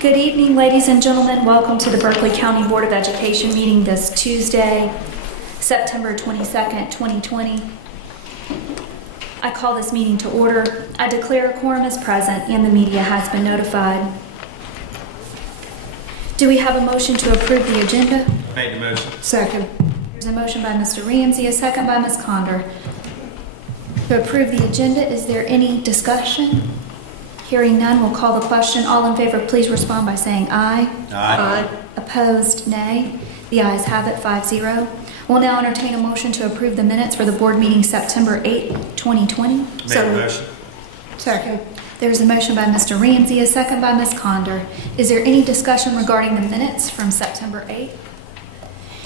Good evening, ladies and gentlemen. Welcome to the Berkeley County Board of Education meeting this Tuesday, September 22nd, 2020. I call this meeting to order. I declare a quorum is present and the media has been notified. Do we have a motion to approve the agenda? Made the motion. Second. There's a motion by Mr. Ramsey, a second by Ms. Condor. To approve the agenda, is there any discussion? Hearing none, we'll call the question. All in favor, please respond by saying aye. Aye. Opposed, nay. The ayes have it, 5-0. We'll now entertain a motion to approve the minutes for the board meeting September 8, 2020. Made the motion. Second. There's a motion by Mr. Ramsey, a second by Ms. Condor. Is there any discussion regarding the minutes from September 8th?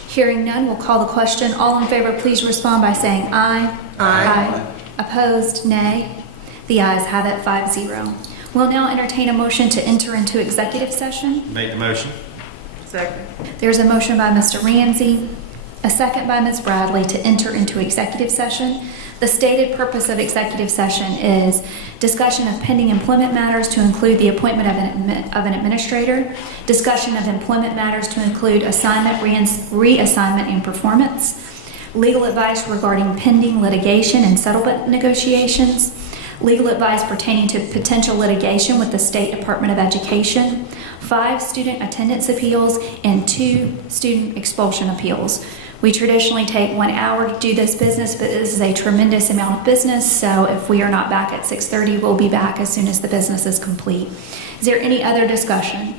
Hearing none, we'll call the question. All in favor, please respond by saying aye. Aye. Opposed, nay. The ayes have it, 5-0. We'll now entertain a motion to enter into executive session. Made the motion. Second. There's a motion by Mr. Ramsey, a second by Ms. Bradley to enter into executive session. The stated purpose of executive session is discussion of pending employment matters to include the appointment of an administrator, discussion of employment matters to include assignment, reassignment, and performance, legal advice regarding pending litigation and settlement negotiations, legal advice pertaining to potential litigation with the State Department of Education, 5 student attendance appeals, and 2 student expulsion appeals. We traditionally take 1 hour to do this business, but this is a tremendous amount of business, so if we are not back at 6:30, we'll be back as soon as the business is complete. Is there any other discussion?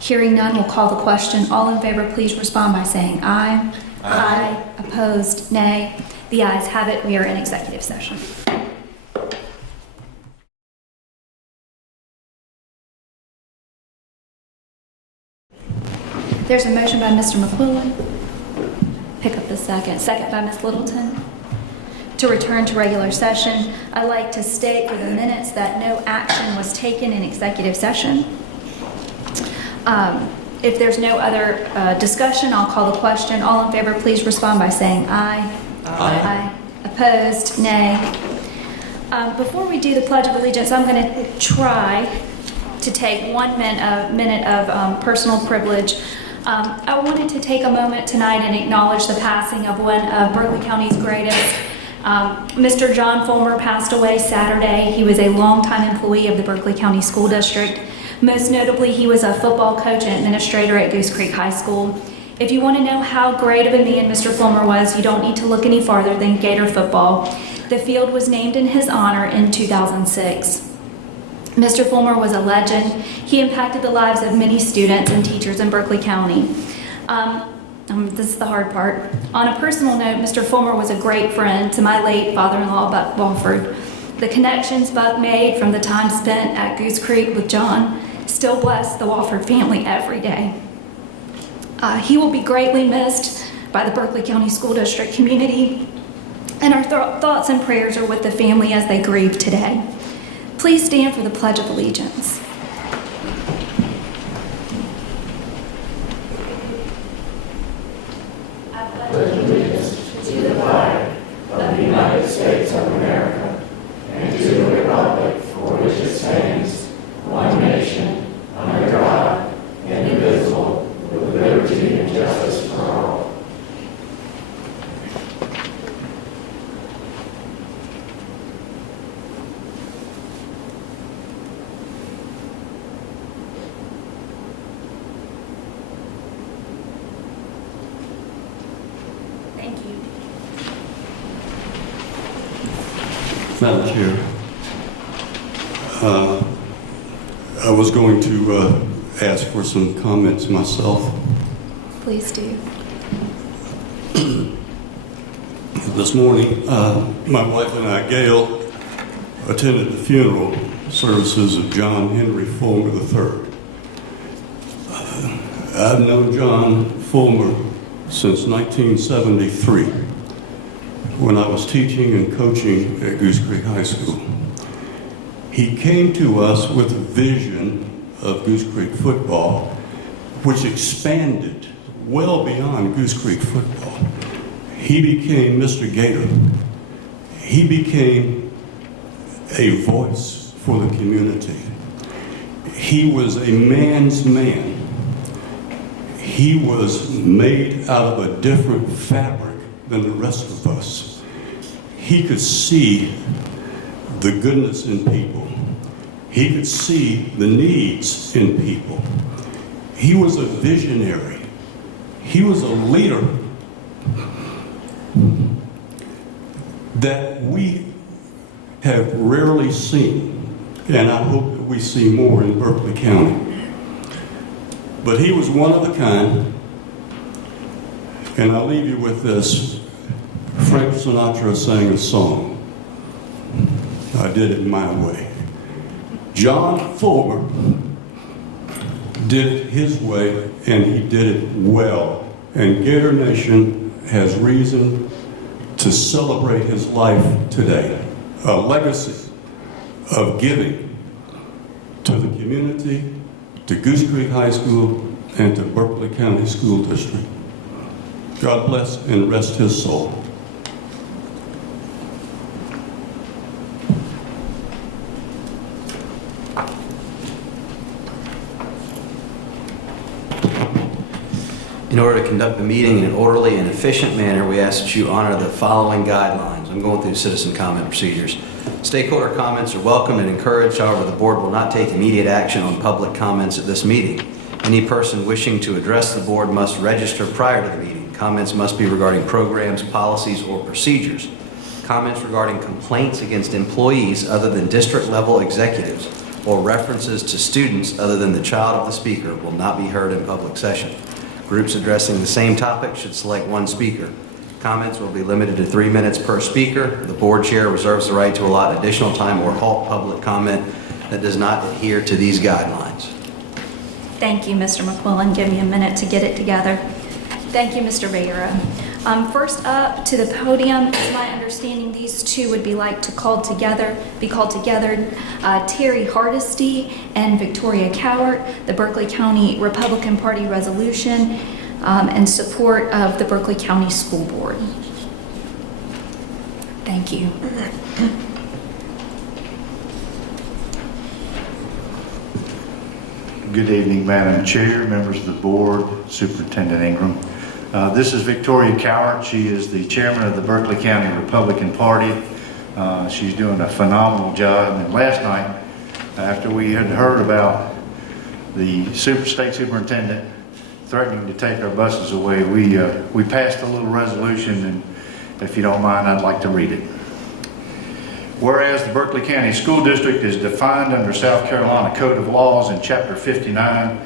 Hearing none, we'll call the question. All in favor, please respond by saying aye. Aye. Opposed, nay. The ayes have it. We are in executive session. There's a motion by Mr. McQuillan. Pick up the second. Second by Ms. Littleton. To return to regular session, I'd like to state for the minutes that no action was taken in executive session. If there's no other discussion, I'll call the question. All in favor, please respond by saying aye. Aye. Opposed, nay. Before we do the Pledge of Allegiance, I'm going to try to take 1 minute of personal privilege. I wanted to take a moment tonight and acknowledge the passing of one of Berkeley County's greatest. Mr. John Fulmer passed away Saturday. He was a longtime employee of the Berkeley County School District. Most notably, he was a football coach and administrator at Goose Creek High School. If you want to know how great of a man Mr. Fulmer was, you don't need to look any farther than Gator football. The field was named in his honor in 2006. Mr. Fulmer was a legend. He impacted the lives of many students and teachers in Berkeley County. This is the hard part. On a personal note, Mr. Fulmer was a great friend to my late father-in-law, Buck Walford. The connections Buck made from the time spent at Goose Creek with John still bless the Walford family every day. He will be greatly missed by the Berkeley County School District community, and our thoughts and prayers are with the family as they grieve today. Please stand for the Pledge of Allegiance. I pledge allegiance to the flag of the United States of America and to the republic for which it stands, one nation, under God, indivisible, with liberty and justice for all. Thank you. Madam Chair, I was going to ask for some comments myself. Please do. This morning, my wife and I, Gail, attended the funeral services of John Henry Fulmer III. I've known John Fulmer since 1973, when I was teaching and coaching at Goose Creek High School. He came to us with a vision of Goose Creek football, which expanded well beyond Goose Creek football. He became Mr. Gator. He became a voice for the community. He was a man's man. He was made out of a different fabric than the rest of us. He could see the goodness in people. He could see the needs in people. He was a visionary. He was a leader that we have rarely seen, and I hope that we see more in Berkeley County. But he was one of a kind, and I'll leave you with this. Frank Sinatra sang a song. I did it my way. John Fulmer did it his way, and he did it well. And Gator Nation has reason to celebrate his life today. A legacy of giving to the community, to Goose Creek High School, and to Berkeley County School District. God bless and rest his soul. In order to conduct the meeting in an orderly and efficient manner, we ask that you honor the following guidelines. I'm going through citizen comment procedures. Stakeholder comments are welcome and encouraged. However, the board will not take immediate action on public comments at this meeting. Any person wishing to address the board must register prior to the meeting. Comments must be regarding programs, policies, or procedures. Comments regarding complaints against employees other than district-level executives or references to students other than the child of the speaker will not be heard in public session. Groups addressing the same topic should select one speaker. Comments will be limited to 3 minutes per speaker. The board chair reserves the right to allot additional time or halt public comment that does not adhere to these guidelines. Thank you, Mr. McQuillan. Give me a minute to get it together. Thank you, Mr. Vera. First up to the podium, it's my understanding these two would be called together. Terry Hardesty and Victoria Cowart, the Berkeley County Republican Party resolution in support of the Berkeley County School Board. Thank you. Good evening, Madam Chair, members of the board, Superintendent Ingram. This is Victoria Cowart. She is the chairman of the Berkeley County Republican Party. She's doing a phenomenal job. And last night, after we had heard about the state superintendent threatening to take our buses away, we passed a little resolution, and if you don't mind, I'd like to read it. Whereas the Berkeley County School District is defined under South Carolina Code of Laws in Chapter 59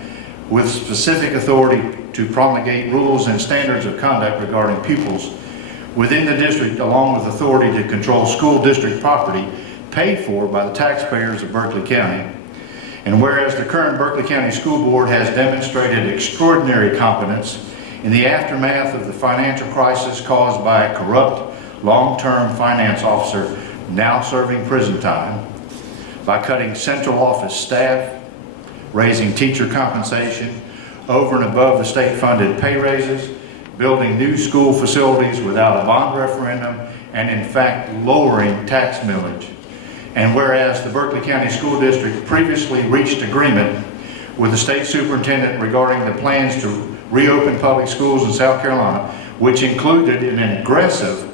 with specific authority to promulgate rules and standards of conduct regarding pupils within the district, along with authority to control school district property paid for by the taxpayers of Berkeley County. And whereas the current Berkeley County School Board has demonstrated extraordinary competence in the aftermath of the financial crisis caused by a corrupt long-term finance officer now serving prison time, by cutting central office staff, raising teacher compensation over and above the state-funded pay raises, building new school facilities without a bond referendum, and in fact lowering tax millage. And whereas the Berkeley County School District previously reached agreement with the state superintendent regarding the plans to reopen public schools in South Carolina, which included an aggressive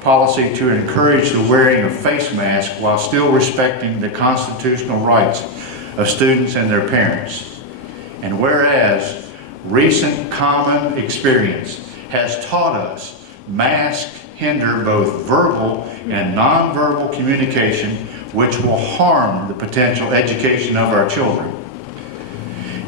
policy to encourage the wearing of face masks while still respecting the constitutional rights of students and their parents. And whereas recent common experience has taught us masks hinder both verbal and nonverbal communication, which will harm the potential education of our children.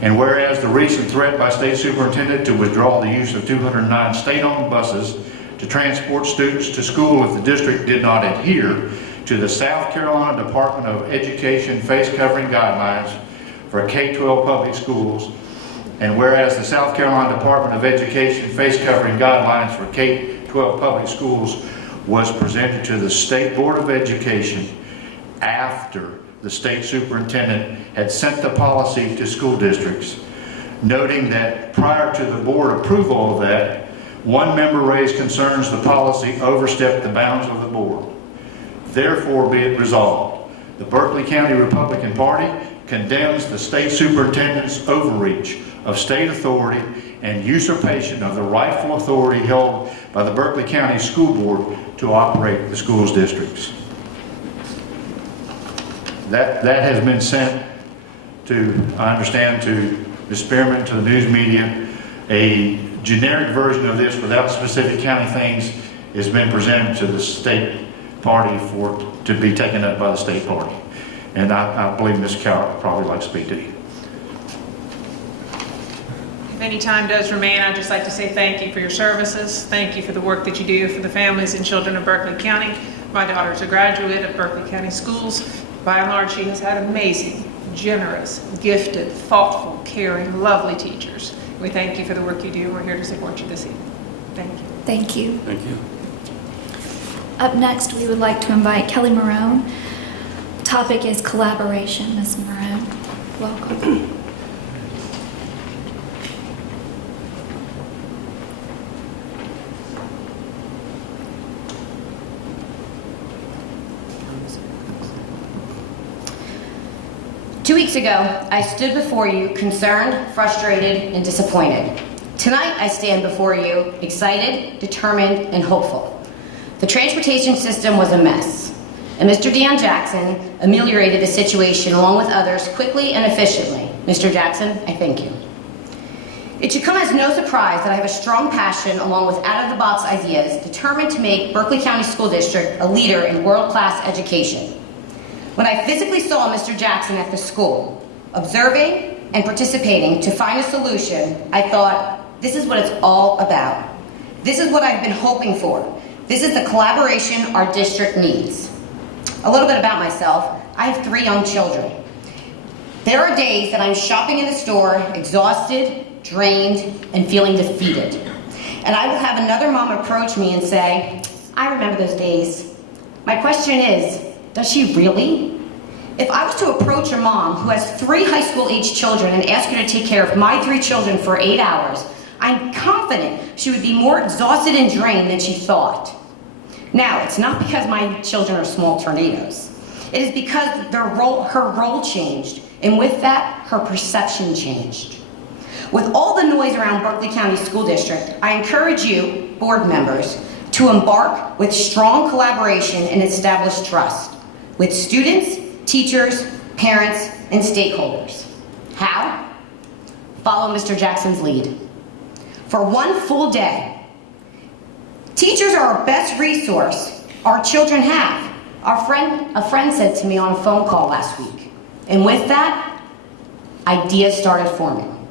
And whereas the recent threat by State Superintendent to withdraw the use of 209 state-owned buses to transport students to school if the district did not adhere to the South Carolina Department of Education face covering guidelines for K-12 public schools, and whereas the South Carolina Department of Education face covering guidelines for K-12 public schools was presented to the State Board of Education after the state superintendent had sent the policy to school districts, noting that prior to the board approval of that, one member raised concerns the policy overstepped the bounds of the board. Therefore be it resolved, the Berkeley County Republican Party condemns the state superintendent's overreach of state authority and usurpation of the rightful authority held by the Berkeley County School Board to operate the schools districts. That has been sent to, I understand, to Ms. Spearman, to the news media. A generic version of this without specific county things has been presented to the state party to be taken up by the state party. And I believe Ms. Cowart would probably like to speak to you. If any time does remain, I'd just like to say thank you for your services. Thank you for the work that you do for the families and children of Berkeley County. My daughter is a graduate of Berkeley County Schools. By and large, she has had amazing, generous, gifted, thoughtful, caring, lovely teachers. We thank you for the work you do. We're here to support you this evening. Thank you. Thank you. Thank you. Up next, we would like to invite Kelly Marone. Topic is collaboration. Ms. Marone, welcome. 2 weeks ago, I stood before you concerned, frustrated, and disappointed. Tonight, I stand before you excited, determined, and hopeful. The transportation system was a mess, and Mr. Deion Jackson ameliorated the situation along with others quickly and efficiently. Mr. Jackson, I thank you. It should come as no surprise that I have a strong passion along with out-of-the-box ideas determined to make Berkeley County School District a leader in world-class education. When I physically saw Mr. Jackson at the school, observing and participating to find a solution, I thought, this is what it's all about. This is what I've been hoping for. This is the collaboration our district needs. A little bit about myself. I have 3 young children. There are days that I'm shopping in the store, exhausted, drained, and feeling defeated. And I will have another mom approach me and say, I remember those days. My question is, does she really? If I was to approach a mom who has 3 high school age children and ask her to take care of my 3 children for 8 hours, I'm confident she would be more exhausted and drained than she thought. Now, it's not because my children are small tornadoes. It is because her role changed, and with that, her perception changed. With all the noise around Berkeley County School District, I encourage you, board members, to embark with strong collaboration and establish trust with students, teachers, parents, and stakeholders. How? Follow Mr. Jackson's lead. For one full day, teachers are our best resource our children have. A friend said to me on a phone call last week, and with that, ideas started forming.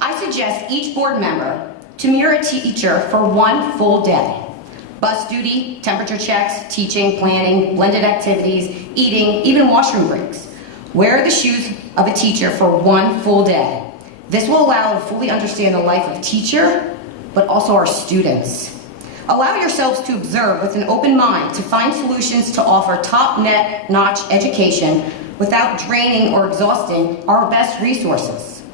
I suggest each board member to mirror a teacher for one full day. Bus duty, temperature checks, teaching, planning, blended activities, eating, even washroom breaks. Wear the shoes of a teacher for one full day. This will allow you to fully understand the life of teacher, but also our students. Allow yourselves to observe with an open mind to find solutions to offer top-notch education without draining or exhausting our best resources.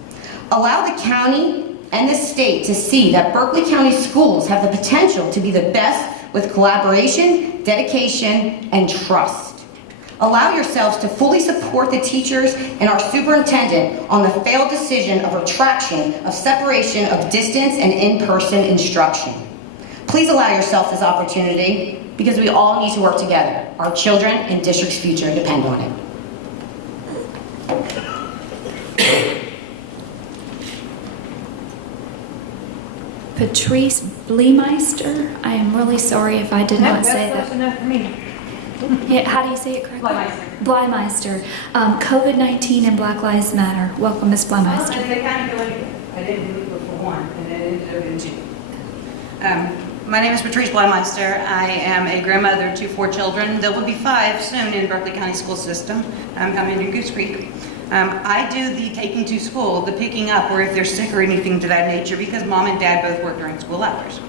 Allow the county and the state to see that Berkeley County schools have the potential to be the best with collaboration, dedication, and trust. Allow yourselves to fully support the teachers and our superintendent on the failed decision of retraction of separation of distance and in-person instruction. Please allow yourself this opportunity because we all need to work together. Our children and district's future depend on it. Patrice Bleemeister. I am really sorry if I did not say that. That's close enough for me. Yeah, how do you say it correctly? Bleimeister. COVID-19 and Black Lives Matter. Welcome, Ms. Bleimeister. They kind of go together. I didn't do it before one, and then it ended up in 2. My name is Patrice Bleimeister. I am a grandmother to 4 children. There will be 5 soon in Berkeley County School System. I'm coming in Goose Creek. I do the taking to school, the picking up, or if they're sick or anything to that nature, because mom and dad both work during school hours.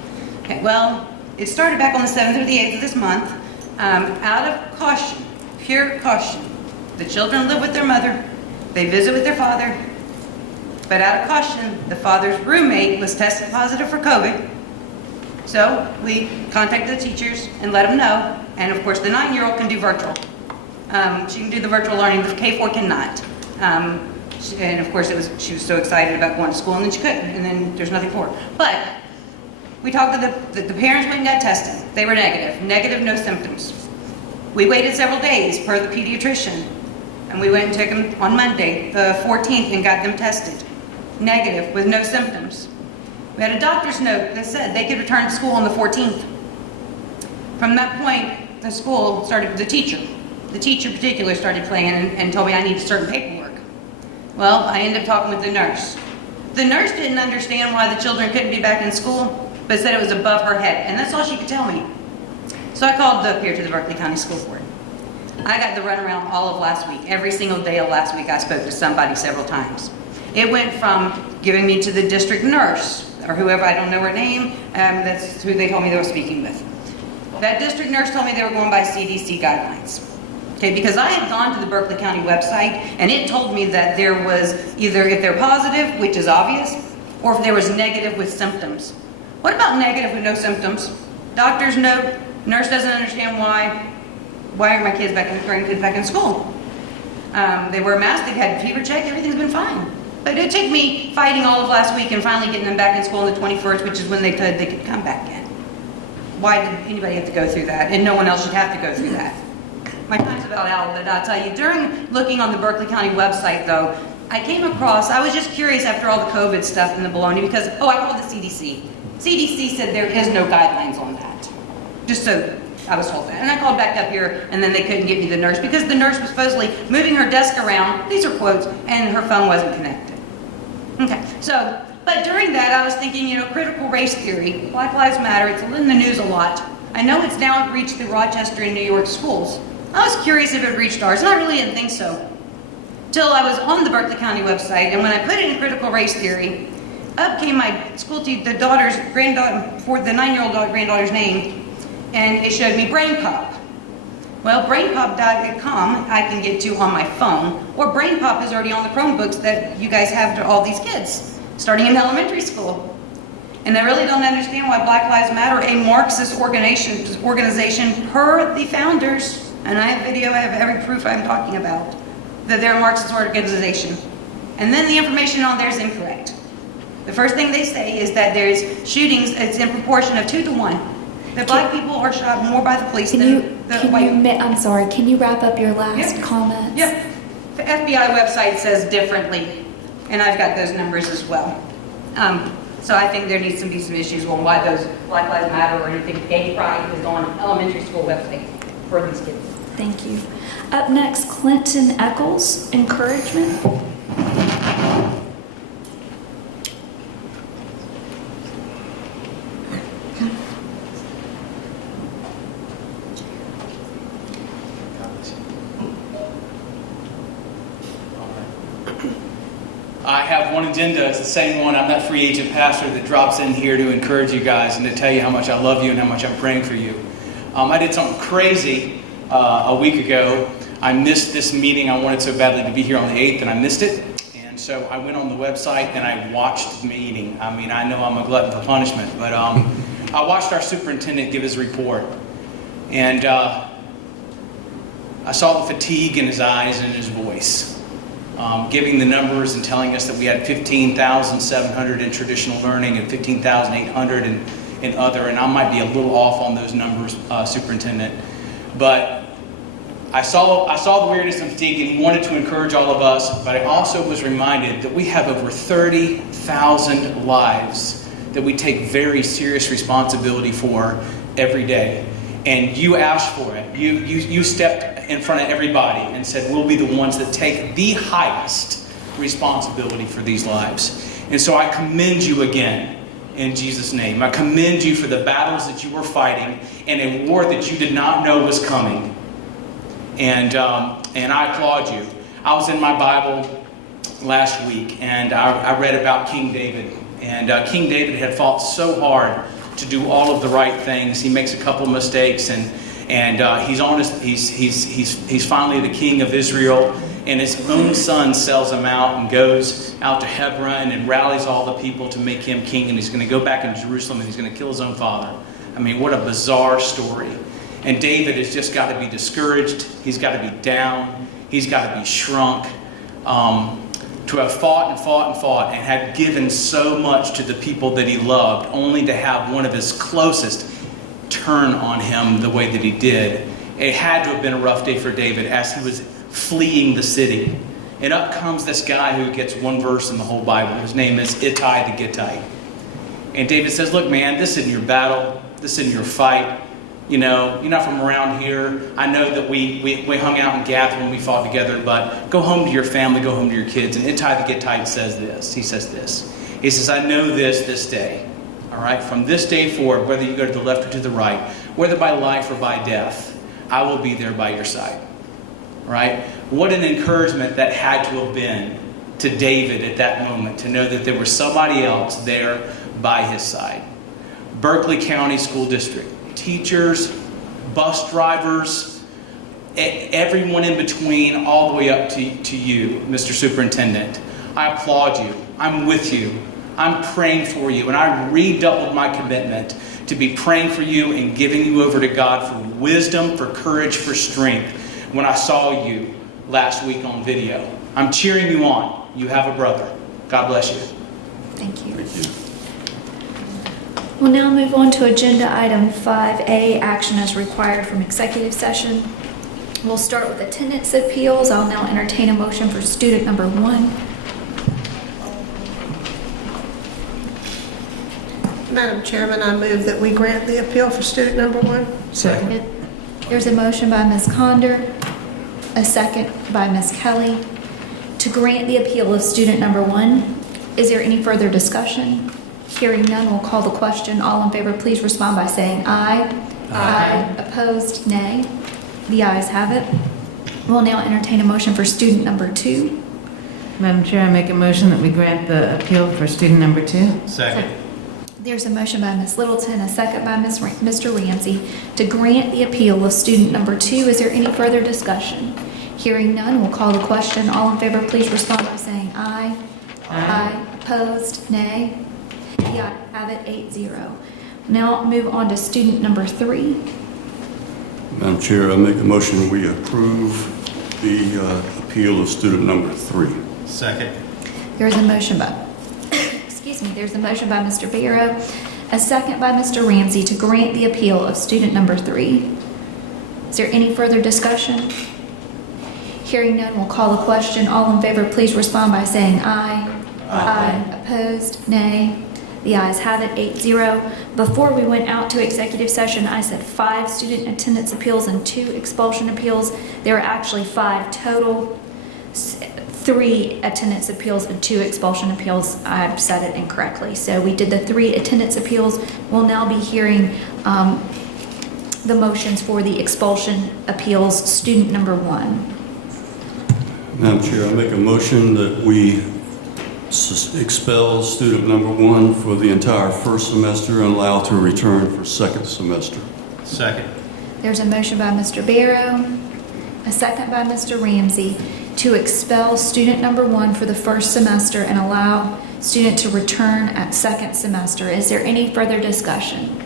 Okay, well, it started back on the 7th or the 8th of this month. Out of caution, pure caution. The children live with their mother. They visit with their father. But out of caution, the father's roommate was tested positive for COVID. So we contacted the teachers and let them know. And of course, the 9-year-old can do virtual. She can do the virtual learning, the K4 cannot. And of course, she was so excited about going to school, and then she couldn't, and then there's nothing for her. But we talked to the parents went and got tested. They were negative, no symptoms. We waited several days per the pediatrician, and we went and took them on Monday, the 14th, and got them tested. Negative, with no symptoms. We had a doctor's note that said they could return to school on the 14th. From that point, the teacher in particular started playing and told me I needed certain paperwork. Well, I ended up talking with the nurse. The nurse didn't understand why the children couldn't be back in school, but said it was above her head, and that's all she could tell me. So I called up here to the Berkeley County School Board. I got the runaround all of last week. Every single day of last week, I spoke to somebody several times. It went from giving me to the district nurse, or whoever, I don't know her name, that's who they told me they were speaking with. That district nurse told me they were going by CDC guidelines. Okay, because I had gone to the Berkeley County website, and it told me that there was either if they're positive, which is obvious, or if there was negative with symptoms. What about negative with no symptoms? Doctor's note, nurse doesn't understand why are my kids back in school? They wear masks, they've had fever check, everything's been fine. But it took me fighting all of last week and finally getting them back in school on the 21st, which is when they could come back in. Why did anybody have to go through that? And no one else should have to go through that. My time's about out, but I'll tell you, during looking on the Berkeley County website, though, I was just curious after all the COVID stuff and the baloney, because, I called the CDC. CDC said there is no guidelines on that. Just so I was told that. And I called back up here, and then they couldn't get me the nurse, because the nurse was supposedly moving her desk around, these are quotes, and her phone wasn't connected. Okay, but during that, I was thinking, critical race theory, Black Lives Matter, it's in the news a lot. I know it's now reached the Rochester and New York schools. I was curious if it reached ours, and I really didn't think so. Till I was on the Berkeley County website, and when I put it in critical race theory, up came my school teacher, the 9-year-old granddaughter's name, and it showed me BrainPop. Well, brainpop.com I can get to on my phone, or BrainPop is already on the Chromebooks that you guys have to all these kids, starting in elementary school. And I really don't understand why Black Lives Matter, a Marxist organization per the founders, and I have video, I have every proof I'm talking about, that they're a Marxist organization. And then the information on there is incorrect. The first thing they say is that there's shootings, it's in proportion of 2 to 1. That black people are shot more by the police than white people. I'm sorry, can you wrap up your last comments? Yep. The FBI website says differently, and I've got those numbers as well. So I think there needs to be some issues on why those Black Lives Matter or anything gay pride is on elementary school websites for these kids. Thank you. Up next, Clinton Eccles, encouragement. I have one agenda. It's the same one. I'm that free agent pastor that drops in here to encourage you guys and to tell you how much I love you and how much I'm praying for you. I did something crazy a week ago. I missed this meeting. I wanted so badly to be here on the 8th, and I missed it. And so I went on the website and I watched the meeting. I mean, I know I'm a glutton for punishment, but I watched our superintendent give his report. And I saw the fatigue in his eyes and his voice. Giving the numbers and telling us that we had 15,700 in traditional learning and 15,800 in other, and I might be a little off on those numbers, Superintendent, but I saw the weariness and fatigue, and he wanted to encourage all of us, but I also was reminded that we have over 30,000 lives that we take very serious responsibility for every day. And you asked for it. You stepped in front of everybody and said, we'll be the ones that take the highest responsibility for these lives. And so I commend you again in Jesus' name. I commend you for the battles that you were fighting in a war that you did not know was coming. And I applaud you. I was in my Bible last week, and I read about King David. And King David had fought so hard to do all of the right things. He makes a couple mistakes, and he's finally the king of Israel, and his own son sells him out and goes out to Hebron and rallies all the people to make him king, and he's going to go back in Jerusalem and he's going to kill his own father. I mean, what a bizarre story. And David has just got to be discouraged. He's got to be down. He's got to be shrunk. to have fought and fought and fought and had given so much to the people that he loved, only to have one of his closest turn on him the way that he did. It had to have been a rough day for David as he was fleeing the city. And up comes this guy who gets one verse in the whole Bible. His name is Ittai the Gittite. And David says, look, man, this isn't your battle. This isn't your fight. You know, you're not from around here. I know that we hung out and gathered when we fought together, but go home to your family, go home to your kids. And Ittai the Gittite says this. He says this. He says, I know this day. All right, from this day forward, whether you go to the left or to the right, whether by life or by death, I will be there by your side. All right? What an encouragement that had to have been to David at that moment, to know that there was somebody else there by his side. Berkeley County School District. Teachers, bus drivers, everyone in between, all the way up to you, Mr. Superintendent. I applaud you. I'm with you. I'm praying for you. And I redoubled my commitment to be praying for you and giving you over to God for wisdom, for courage, for strength when I saw you last week on video. I'm cheering you on. You have a brother. God bless you. Thank you. Thank you. We'll now move on to agenda item 5A, action as required from executive session. We'll start with attendance appeals. I'll now entertain a motion for student number 1. Madam Chairman, I move that we grant the appeal for student number 1. Second. There's a motion by Ms. Conder, a second by Ms. Kelly, to grant the appeal of student number 1. Is there any further discussion? Hearing none, we'll call the question. All in favor, please respond by saying aye. Aye. Opposed, nay. The ayes have it. We'll now entertain a motion for student number 2. Madam Chair, I make a motion that we grant the appeal for student number 2. Second. There's a motion by Ms. Littleton, a second by Mr. Ramsey, to grant the appeal of student number 2. Is there any further discussion? Hearing none, we'll call the question. All in favor, please respond by saying aye. Aye. Opposed, nay. The ayes have it, 8-0. Now move on to student number 3. Madam Chair, I make a motion we approve the appeal of student number 3. Second. There's a motion by, there's a motion by Mr. Barrow, a second by Mr. Ramsey to grant the appeal of student number 3. Is there any further discussion? Hearing none, we'll call the question. All in favor, please respond by saying aye. Aye. Opposed, nay. The ayes have it, 8-0. Before we went out to executive session, I said 5 student attendance appeals and 2 expulsion appeals. There are actually 5 total, 3 attendance appeals and 2 expulsion appeals. I said it incorrectly. So we did the 3 attendance appeals. We'll now be hearing the motions for the expulsion appeals, student number 1. Madam Chair, I make a motion that we expel student number 1 for the entire first semester and allow to return for second semester. Second. There's a motion by Mr. Barrow, a second by Mr. Ramsey, to expel student number 1 for the first semester and allow student to return at second semester. Is there any further discussion?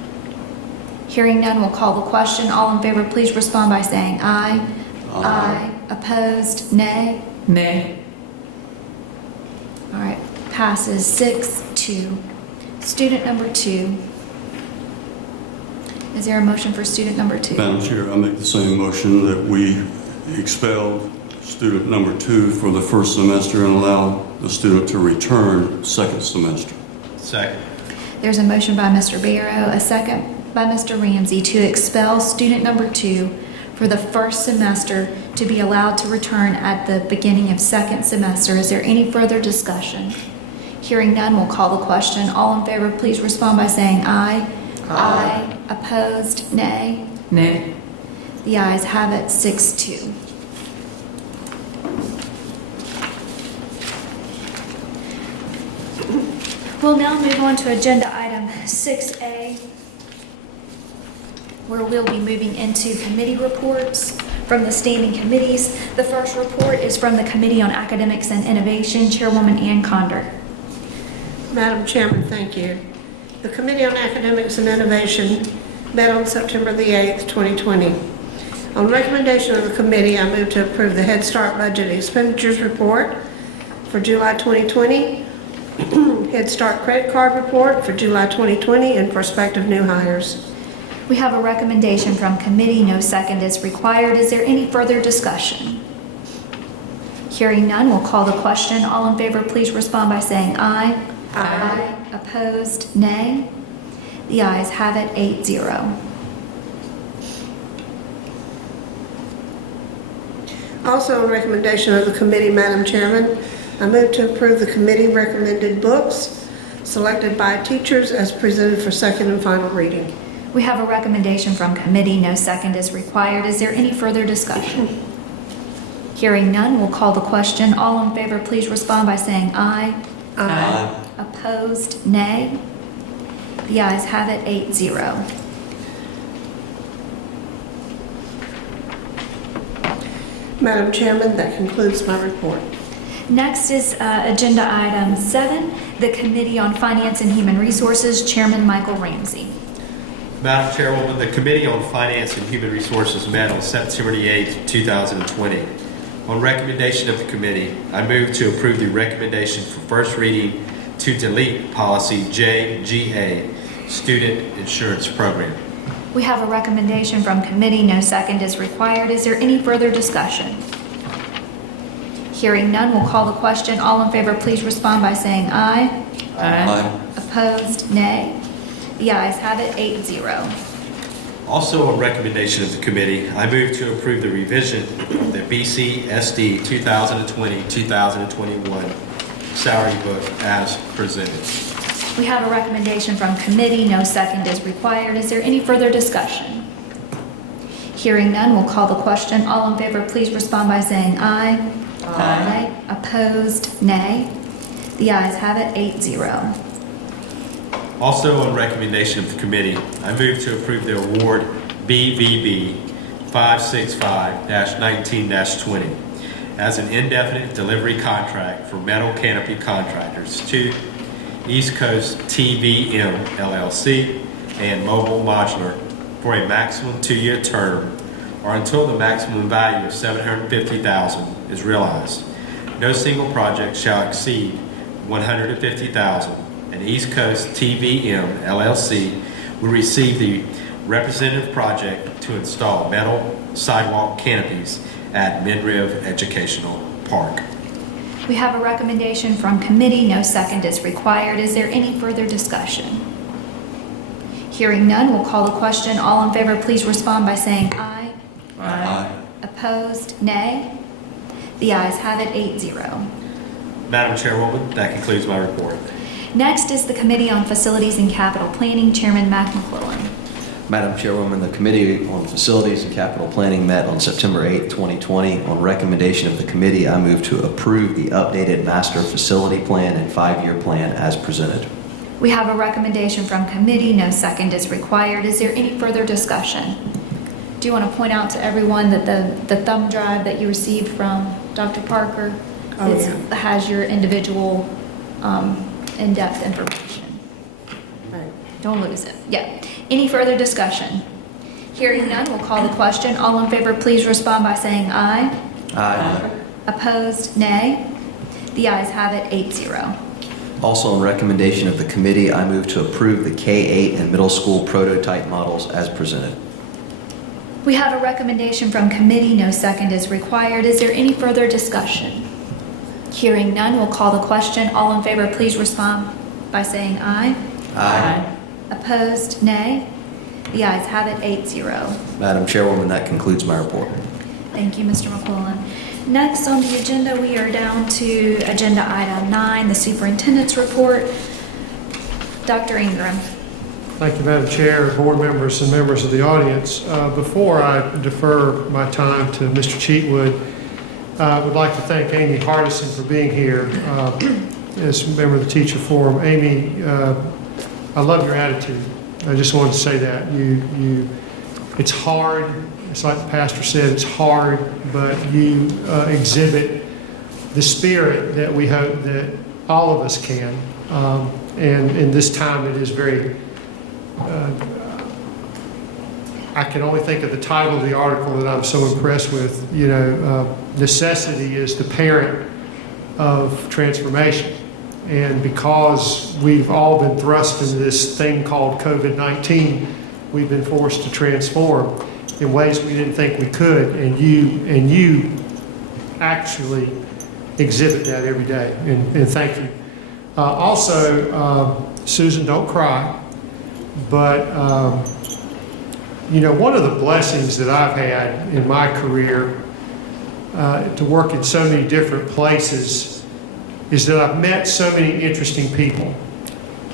Hearing none, we'll call the question. All in favor, please respond by saying aye. Aye. Opposed, nay. Nay. All right, passes 6-2. Student number 2. Is there a motion for student number 2? Madam Chair, I make the same motion that we expel student number 2 for the first semester and allow the student to return second semester. Second. There's a motion by Mr. Barrow, a second by Mr. Ramsey, to expel student number 2 for the first semester to be allowed to return at the beginning of second semester. Is there any further discussion? Hearing none, we'll call the question. All in favor, please respond by saying aye. Aye. Opposed, nay. Nay. The ayes have it, 6-2. We'll now move on to agenda item 6A, where we'll be moving into committee reports from the standing committees. The first report is from the Committee on Academics and Innovation, Chairwoman Ann Conder. Madam Chairman, thank you. The Committee on Academics and Innovation met on September the 8th, 2020. On recommendation of the committee, I move to approve the Head Start Budget Expenditures Report for July 2020, Head Start credit card report for July 2020, and prospective new hires. We have a recommendation from committee. No second is required. Is there any further discussion? Hearing none, we'll call the question. All in favor, please respond by saying aye. Aye. Opposed, nay. The ayes have it, 8-0. Also, on recommendation of the committee, Madam Chairman, I move to approve the committee recommended books selected by teachers as presented for second and final reading. We have a recommendation from committee. No second is required. Is there any further discussion? Hearing none, we'll call the question. All in favor, please respond by saying aye. Aye. Opposed, nay. The ayes have it, 8-0. Madam Chairman, that concludes my report. Next is agenda item 7, the Committee on Finance and Human Resources, Chairman Michael Ramsey. Madam Chairwoman, the Committee on Finance and Human Resources met on September 8, 2020. On recommendation of the committee, I move to approve the recommendation for first reading to delete policy JGA, Student Insurance Program. We have a recommendation from committee. No second is required. Is there any further discussion? Hearing none, we'll call the question. All in favor, please respond by saying aye. Aye. Opposed, nay. The ayes have it, 8-0. Also, on recommendation of the committee, I move to approve the revision of the BCSD 2020-2021 salary book as presented. We have a recommendation from committee. No second is required. Is there any further discussion? Hearing none, we'll call the question. All in favor, please respond by saying aye. Aye. Opposed, nay. The ayes have it, 8-0. Also, on recommendation of the committee, I move to approve the award BVB 565-19-20 as an indefinite delivery contract for metal canopy contractors to East Coast TVM LLC and Mobile Modular for a maximum 2-year term or until the maximum value of $750,000 is realized. No single project shall exceed $150,000, and East Coast TVM LLC will receive the representative project to install metal sidewalk canopies at Midriff Educational Park. We have a recommendation from committee. No second is required. Is there any further discussion? Hearing none, we'll call the question. All in favor, please respond by saying aye. Aye. Opposed, nay. The ayes have it, 8-0. Madam Chairwoman, that concludes my report. Next is the Committee on Facilities and Capital Planning, Chairman Mac McClellan. Madam Chairwoman, the Committee on Facilities and Capital Planning met on September 8, 2020. On recommendation of the committee, I move to approve the updated master facility plan and 5-year plan as presented. We have a recommendation from committee. No second is required. Is there any further discussion? Do you want to point out to everyone that the thumb drive that you received from Dr. Parker has your individual in-depth information? Right. Don't lose it. Yeah. Any further discussion? Hearing none, we'll call the question. All in favor, please respond by saying aye. Aye. Opposed, nay. The ayes have it, 8-0. Also, on recommendation of the committee, I move to approve the K-8 and middle school prototype models as presented. We have a recommendation from committee. No second is required. Is there any further discussion? Hearing none, we'll call the question. All in favor, please respond by saying aye. Aye. Opposed, nay. The ayes have it, 8-0. Madam Chairwoman, that concludes my report. Thank you, Mr. McClellan. Next on the agenda, we are down to agenda item 9, the superintendent's report. Dr. Ingram. Thank you, Madam Chair, board members, and members of the audience. Before I defer my time to Mr. Cheatwood, I would like to thank Amy Hardison for being here as a member of the teacher forum. Amy, I love your attitude. I just wanted to say that. It's hard. It's like the pastor said, it's hard, but you exhibit the spirit that we hope that all of us can. And in this time, it is very, I can only think of the title of the article that I'm so impressed with. Necessity is the parent of transformation. And because we've all been thrust into this thing called COVID-19, we've been forced to transform in ways we didn't think we could. And you actually exhibit that every day. And thank you. Also, Susan, don't cry. But, one of the blessings that I've had in my career to work in so many different places is that I've met so many interesting people.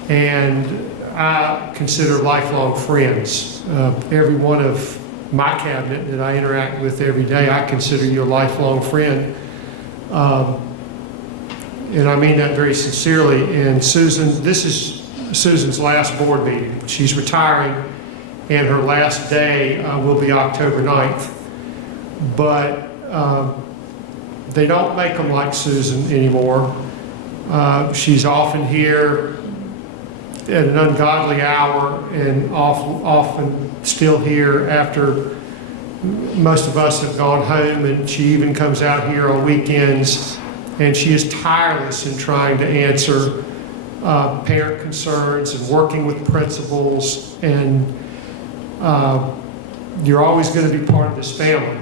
And I consider lifelong friends. Every one of my cabinet that I interact with every day, I consider you a lifelong friend. And I mean that very sincerely. And Susan, this is Susan's last board meeting. She's retiring, and her last day will be October 9th. But they don't make them like Susan anymore. She's often here at an ungodly hour and often still here after most of us have gone home, and she even comes out here on weekends, and she is tireless in trying to answer parent concerns and working with principals, and you're always going to be part of this family.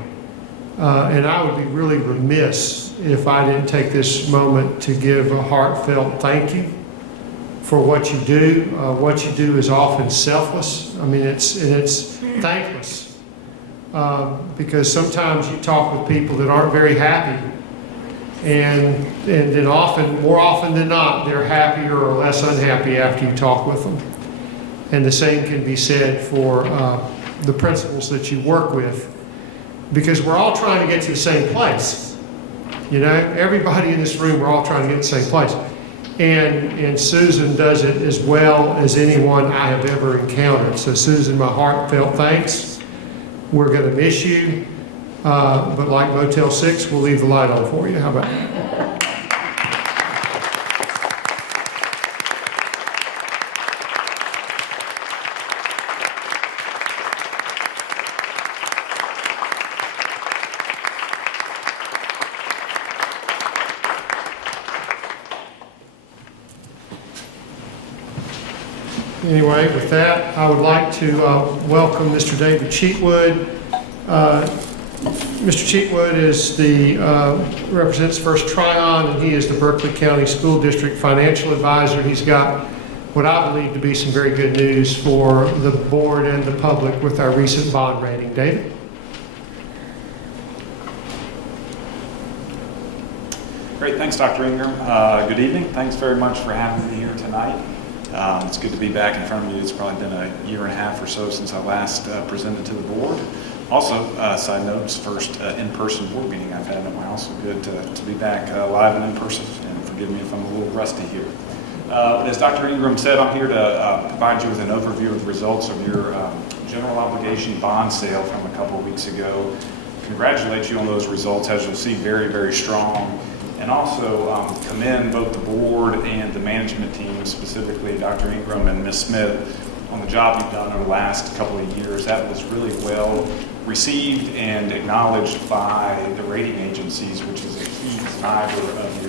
And I would be really remiss if I didn't take this moment to give a heartfelt thank you for what you do. What you do is often selfless. I mean, it's thankless because sometimes you talk with people that aren't very happy, and then more often than not, they're happier or less unhappy after you talk with them. And the same can be said for the principals that you work with, because we're all trying to get to the same place. Everybody in this room, we're all trying to get to the same place. And Susan does it as well as anyone I have ever encountered. So Susan, my heartfelt thanks. We're going to miss you. But like Motel 6, we'll leave the light on for you. How about that? Anyway, with that, I would like to welcome Mr. David Cheatwood. Mr. Cheatwood represents First Tryon, and he is the Berkeley County School District Financial Advisor. He's got what I believe to be some very good news for the board and the public with our recent bond rating. David? Great, thanks Dr. Ingram. Good evening. Thanks very much for having me here tonight. It's good to be back in front of you. It's probably been a year and a half or so since I last presented to the board. Also, side note, it's first in-person board meeting I've had in a while, so good to be back live and in person, and forgive me if I'm a little rusty here. But as Dr. Ingram said, I'm here to provide you with an overview of the results of your general obligation bond sale from a couple of weeks ago. Congratulate you on those results, as you'll see, very, very strong. And also commend both the board and the management team, specifically Dr. Ingram and Ms. Smith, on the job you've done over the last couple of years. That was really well received and acknowledged by the rating agencies, which is a key driver of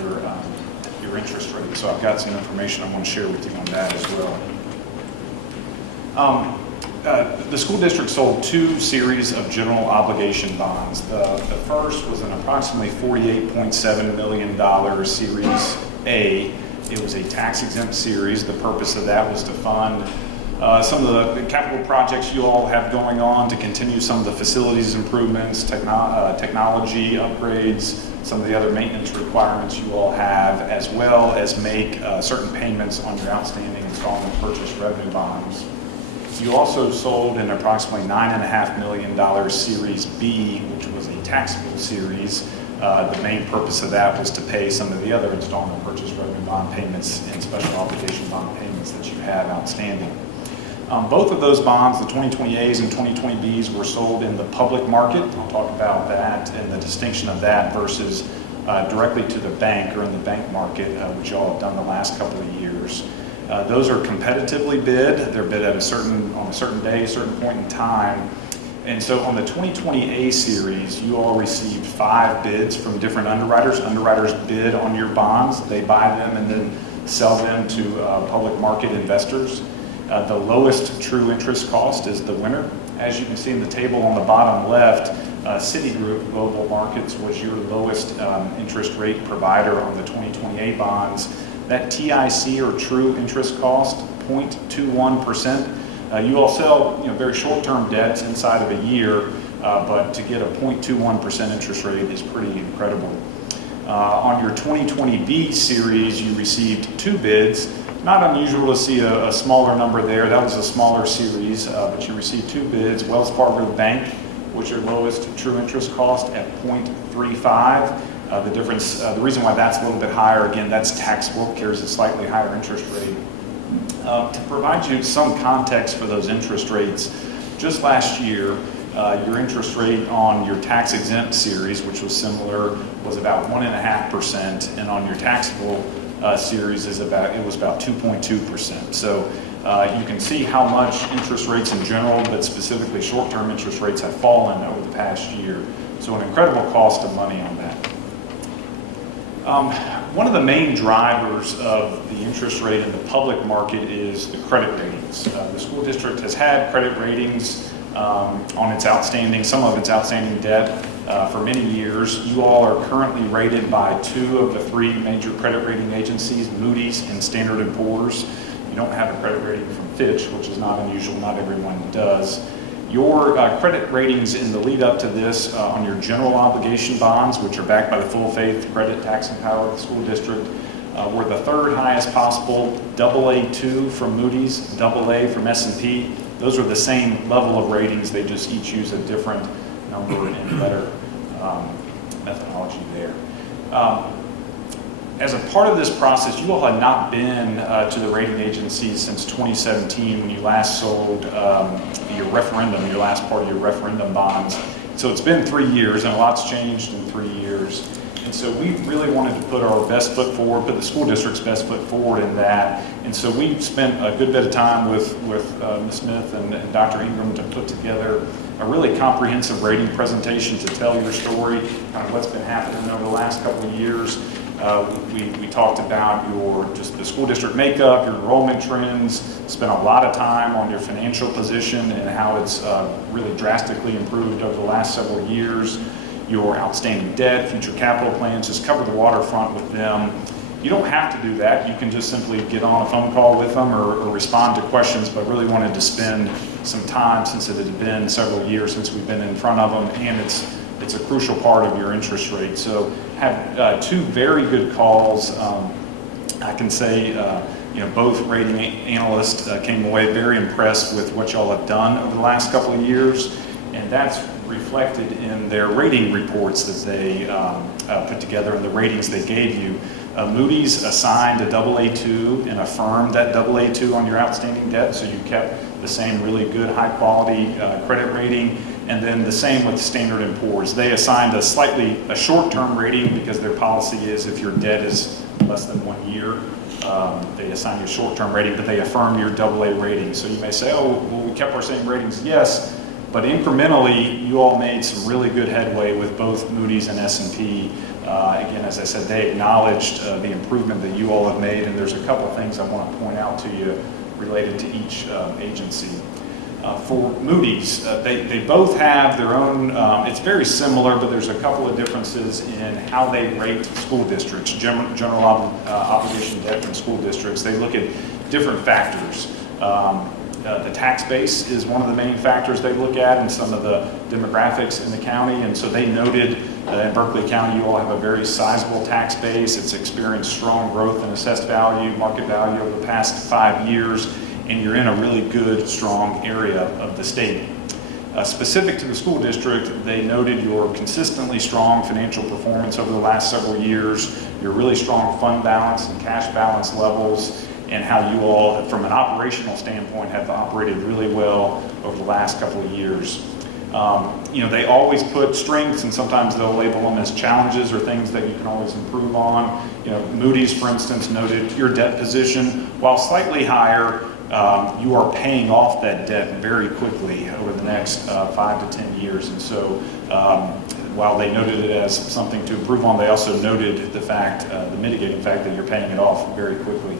your interest rate. So I've got some information I want to share with you on that as well. The school district sold 2 series of general obligation bonds. The first was an approximately $48.7 million Series A. It was a tax-exempt series. The purpose of that was to fund some of the capital projects you all have going on, to continue some of the facilities improvements, technology upgrades, some of the other maintenance requirements you all have, as well as make certain payments on your outstanding installment purchase revenue bonds. You also sold an approximately $9.5 million Series B, which was a taxable series. The main purpose of that was to pay some of the other installment purchase revenue bond payments and special obligation bond payments that you have outstanding. Both of those bonds, the 2020As and 2020Bs, were sold in the public market. I'll talk about that and the distinction of that versus directly to the bank or in the bank market, which you all have done the last couple of years. Those are competitively bid. They're bid at on a certain day, a certain point in time. And so on the 2020A series, you all received 5 bids from different underwriters. Underwriters bid on your bonds. They buy them and then sell them to public market investors. The lowest true interest cost is the winner. As you can see in the table on the bottom left, Citigroup Global Markets was your lowest interest rate provider on the 2020A bonds. That TIC, or true interest cost, 0.21%. You all sell very short-term debts inside of a year, but to get a 0.21% interest rate is pretty incredible. On your 2020B series, you received 2 bids. Not unusual to see a smaller number there. That was a smaller series, but you received 2 bids. Wells Fargo Bank was your lowest true interest cost at 0.35. The difference, the reason why that's a little bit higher, again, that's taxable, carries a slightly higher interest rate. To provide you some context for those interest rates, just last year, your interest rate on your tax-exempt series, which was similar, was about 1.5%, and on your taxable series was about 2.2%. So you can see how much interest rates in general, but specifically short-term interest rates, have fallen over the past year. So an incredible cost of money on that. One of the main drivers of the interest rate in the public market is the credit ratings. The school district has had credit ratings on its outstanding, some of its outstanding debt for many years. You all are currently rated by 2 of the 3 major credit rating agencies, Moody's and Standard & Poor's. You don't have a credit rating from Fitch, which is not unusual, not everyone does. Your credit ratings in the lead up to this on your general obligation bonds, which are backed by the full faith credit taxing power of the school district, were the 3rd highest possible, AA2 from Moody's, AA from S&P. Those are the same level of ratings, they just each use a different number and better methodology there. As a part of this process, you all had not been to the rating agencies since 2017 when you last sold your referendum, your last part of your referendum bonds. So it's been 3 years, and a lot's changed in 3 years. And so we really wanted to put our best foot forward, put the school district's best foot forward in that. And so we spent a good bit of time with Ms. Smith and Dr. Ingram to put together a really comprehensive rating presentation to tell your story, kind of what's been happening over the last couple of years. We talked about just the school district makeup, your enrollment trends, spent a lot of time on your financial position and how it's really drastically improved over the last several years, your outstanding debt, future capital plans, just cover the waterfront with them. You don't have to do that. You can just simply get on a phone call with them or respond to questions, but really wanted to spend some time since it had been several years since we've been in front of them, and it's a crucial part of your interest rate. So had 2 very good calls. I can say both rating analysts came away very impressed with what y'all have done over the last couple of years, and that's reflected in their rating reports that they put together and the ratings they gave you. Moody's assigned a AA2 and affirmed that AA2 on your outstanding debt, so you kept the same really good high quality credit rating. And then the same with Standard & Poor's. They assigned a short-term rating because their policy is if your debt is less than 1 year, they assign you a short-term rating, but they affirm your AA rating. So you may say, oh, well, we kept our same ratings. Yes, but incrementally, you all made some really good headway with both Moody's and S&P. Again, as I said, they acknowledged the improvement that you all have made, and there's a couple of things I want to point out to you related to each agency. For Moody's, they both have their own, it's very similar, but there's a couple of differences in how they rate school districts, general obligation debt from school districts. They look at different factors. The tax base is one of the main factors they look at, and some of the demographics in the county, and so they noted in Berkeley County you all have a very sizable tax base. It's experienced strong growth in assessed value, market value over the past 5 years, and you're in a really good, strong area of the state. Specific to the school district, they noted your consistently strong financial performance over the last several years, your really strong fund balance and cash balance levels, and how you all, from an operational standpoint, have operated really well over the last couple of years. They always put strengths, and sometimes they'll label them as challenges or things that you can always improve on. Moody's, for instance, noted your debt position, while slightly higher, you are paying off that debt very quickly. Over the next 5 to 10 years. And so while they noted it as something to improve on, they also noted the fact, the mitigating fact that you're paying it off very quickly.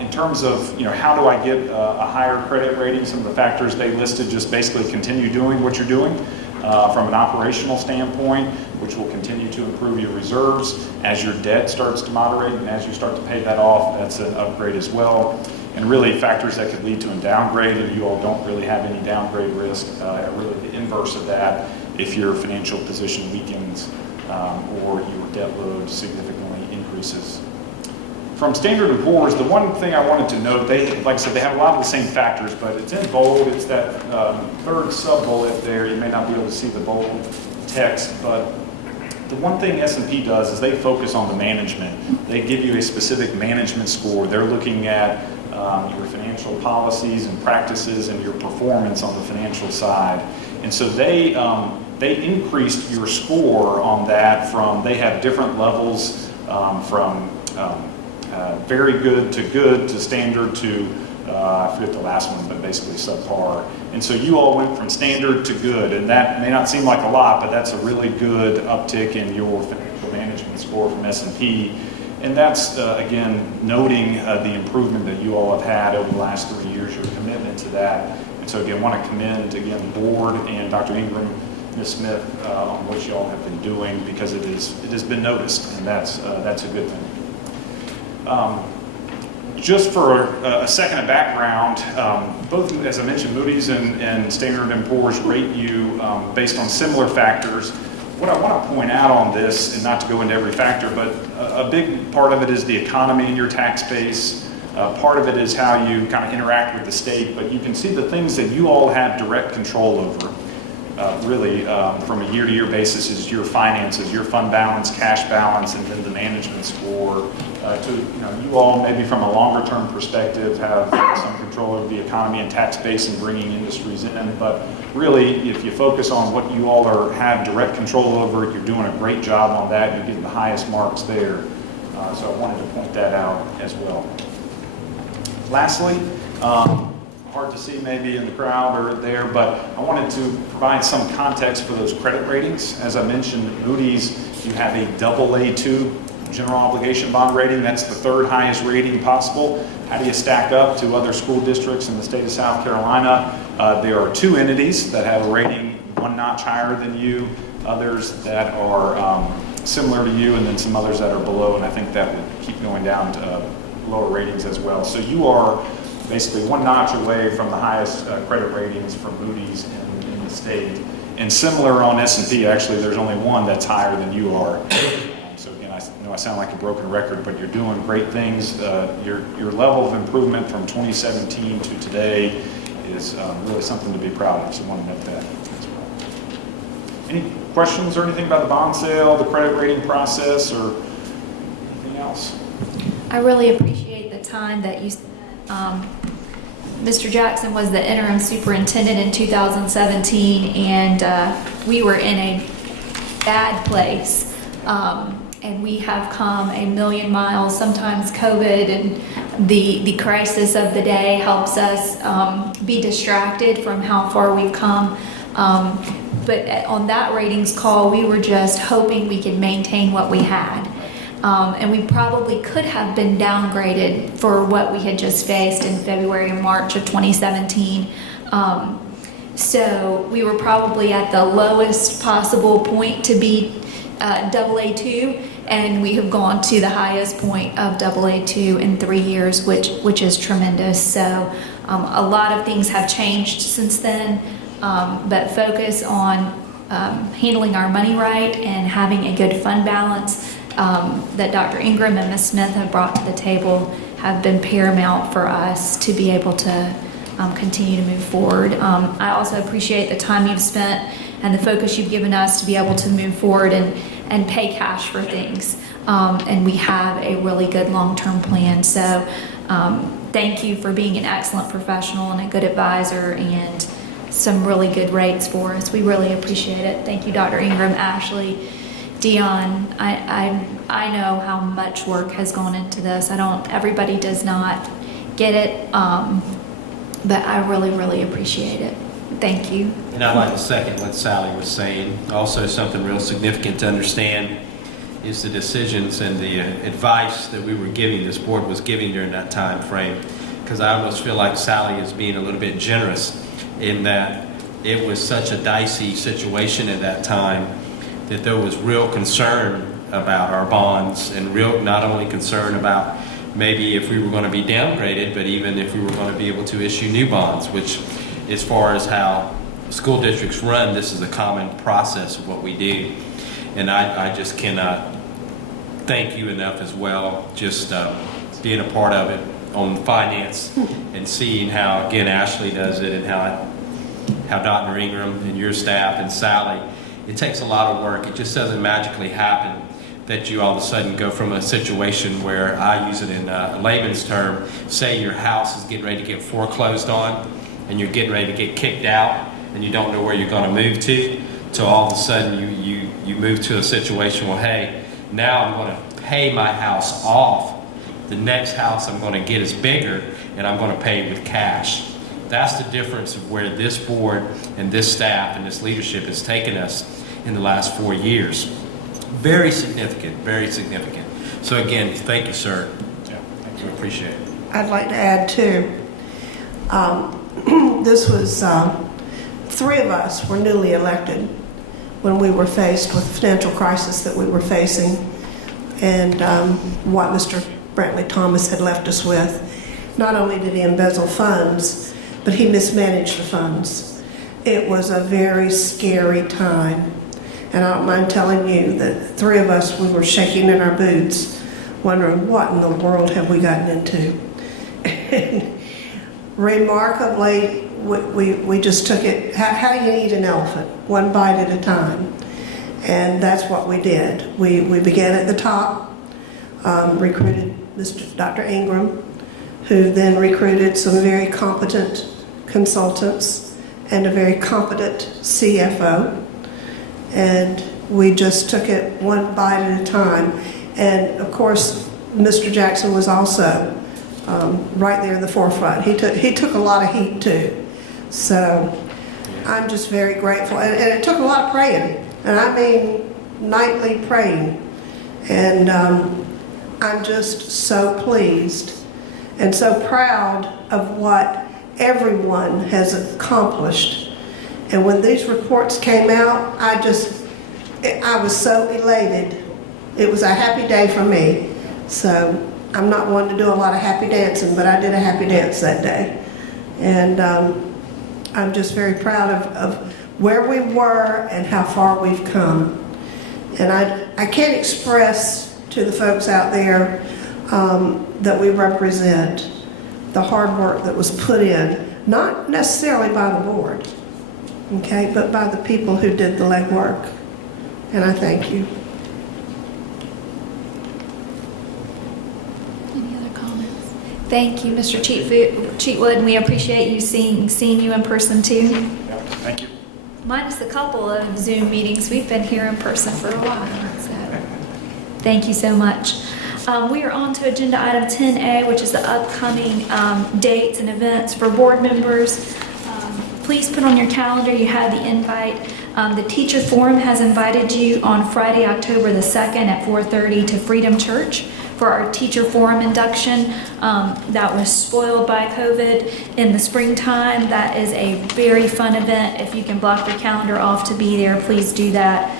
In terms of, how do I get a higher credit rating, some of the factors they listed, just basically continue doing what you're doing from an operational standpoint, which will continue to improve your reserves. As your debt starts to moderate and as you start to pay that off, that's an upgrade as well. And really factors that could lead to a downgrade, and you all don't really have any downgrade risk, really the inverse of that if your financial position weakens or your debt load significantly increases. From Standard & Poor's, the one thing I wanted to note, like I said, they have a lot of the same factors, but it's in bold. It's that third sub-bullet there. You may not be able to see the bold text, but the one thing S&P does is they focus on the management. They give you a specific management score. They're looking at your financial policies and practices and your performance on the financial side. And so they increased your score on that from, they have different levels from very good to standard to, I forget the last one, but basically subpar. And so you all went from standard to good, and that may not seem like a lot, but that's a really good uptick in your financial management score from S&P. And that's, again, noting the improvement that you all have had over the last 3 years, your commitment to that. And so, again, want to commend, again, the board and Dr. Ingram, Ms. Smith, on what you all have been doing, because it has been noticed, and that's a good thing. Just for a second of background, both, as I mentioned, Moody's and Standard & Poor's rate you based on similar factors. What I want to point out on this, and not to go into every factor, but a big part of it is the economy in your tax base. Part of it is how you kind of interact with the state, but you can see the things that you all have direct control over. Really, from a year-to-year basis, is your finances, your fund balance, cash balance, and then the management score. You all maybe from a longer-term perspective have some control over the economy and tax base and bringing industries in. But really, if you focus on what you all have direct control over, you're doing a great job on that. You're getting the highest marks there. So I wanted to point that out as well. Lastly, hard to see maybe in the crowd or there, but I wanted to provide some context for those credit ratings. As I mentioned, Moody's, you have a AA2 general obligation bond rating. That's the third highest rating possible. How do you stack up to other school districts in the state of South Carolina? There are 2 entities that have a rating 1 notch higher than you, others that are similar to you, and then some others that are below, and I think that would keep going down to lower ratings as well. So you are basically 1 notch away from the highest credit ratings from Moody's in the state. And similar on S&P, actually, there's only 1 that's higher than you are. So again, I know I sound like a broken record, but you're doing great things. Your level of improvement from 2017 to today is really something to be proud of, so I want to note that as well. Any questions or anything about the bond sale, the credit rating process, or anything else? I really appreciate the time that you spent. Mr. Jackson was the interim superintendent in 2017, and we were in a bad place. And we have come a million miles. Sometimes COVID and the crisis of the day helps us be distracted from how far we've come. But on that ratings call, we were just hoping we could maintain what we had. And we probably could have been downgraded for what we had just faced in February and March of 2017. So we were probably at the lowest possible point to be AA2, and we have gone to the highest point of AA2 in 3 years, which is tremendous. So a lot of things have changed since then, but focus on handling our money right and having a good fund balance that Dr. Ingram and Ms. Smith have brought to the table have been paramount for us to be able to continue to move forward. I also appreciate the time you've spent and the focus you've given us to be able to move forward and pay cash for things. And we have a really good long-term plan. So thank you for being an excellent professional and a good advisor and some really good rates for us. We really appreciate it. Thank you, Dr. Ingram, Ashley, Dion. I know how much work has gone into this. Everybody does not get it, but I really, really appreciate it. Thank you. And I'd like to second what Sally was saying. Also, something real significant to understand is the decisions and the advice that we were giving, this board was giving during that time frame. Because I almost feel like Sally is being a little bit generous in that it was such a dicey situation at that time that there was real concern about our bonds and real not only concern about maybe if we were going to be downgraded, but even if we were going to be able to issue new bonds, which as far as how school districts run, this is a common process of what we do. And I just cannot thank you enough as well, just being a part of it on finance and seeing how, again, Ashley does it and how Dr. Ingram and your staff and Sally, it takes a lot of work. It just doesn't magically happen that you all of a sudden go from a situation where, I use it in a layman's term, say your house is getting ready to get foreclosed on and you're getting ready to get kicked out and you don't know where you're going to move to all of a sudden you move to a situation where, hey, now I'm going to pay my house off. The next house I'm going to get is bigger and I'm going to pay it with cash. That's the difference of where this board and this staff and this leadership has taken us in the last 4 years. Very significant, very significant. So again, thank you, sir. Yeah, thank We you. appreciate it. I'd like to add too, this was, 3 of us were newly elected when we were faced with the financial crisis that we were facing and what Mr. Brantley Thomas had left us with. Not only did he embezzle funds, but he mismanaged the funds. It was a very scary time. And I don't mind telling you that 3 of us, we were shaking in our boots, wondering what in the world have we gotten into. And remarkably, we just took it, how do you eat an elephant? One bite at a time. And that's what we did. We began at the top, recruited Dr. Ingram, who then recruited some very competent consultants and a very competent CFO. And we just took it one bite at a time. And of course, Mr. Jackson was also right there in the forefront. He took a lot of heat too. So I'm just very grateful. And it took a lot of praying. And I mean nightly praying. And I'm just so pleased and so proud of what everyone has accomplished. And when these reports came out, I was so elated. It was a happy day for me. So I'm not one to do a lot of happy dancing, but I did a happy dance that day. And I'm just very proud of where we were and how far we've come. And I can't express to the folks out there that we represent the hard work that was put in, not necessarily by the board, okay, but by the people who did the legwork. And I thank you. Any other comments? Thank you, Mr. Cheatwood, and we appreciate you seeing you in person too. Yeah, thank you. Minus a couple of Zoom meetings, we've been here in person for a while, so thank you so much. We are on to agenda item 10A, which is the upcoming dates and events for board members. Please put on your calendar, you have the invite. The Teacher Forum has invited you on Friday, October the 2nd at 4:30 to Freedom Church for our Teacher Forum induction. That was spoiled by COVID in the springtime. That is a very fun event. If you can block your calendar off to be there, please do that.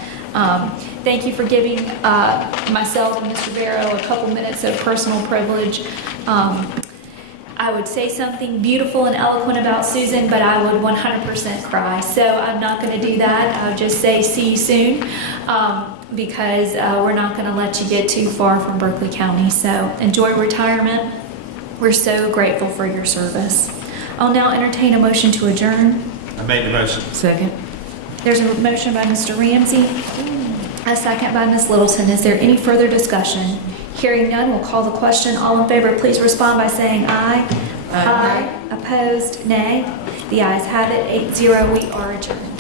Thank you for giving myself and Mr. Barrow a couple minutes of personal privilege. I would say something beautiful and eloquent about Susan, but I would 100% cry. So I'm not going to do that. I'll just say see you soon because we're not going to let you get too far from Berkeley County. So enjoy retirement. We're so grateful for your service. I'll now entertain a motion to adjourn. I made the motion. Second. There's a motion by Mr. Ramsey, a second by Ms. Littleton. Is there any further discussion? Hearing none, we'll call the question. All in favor, please respond by saying aye. Aye. Opposed, nay. The ayes have it, 8-0. We are adjourned.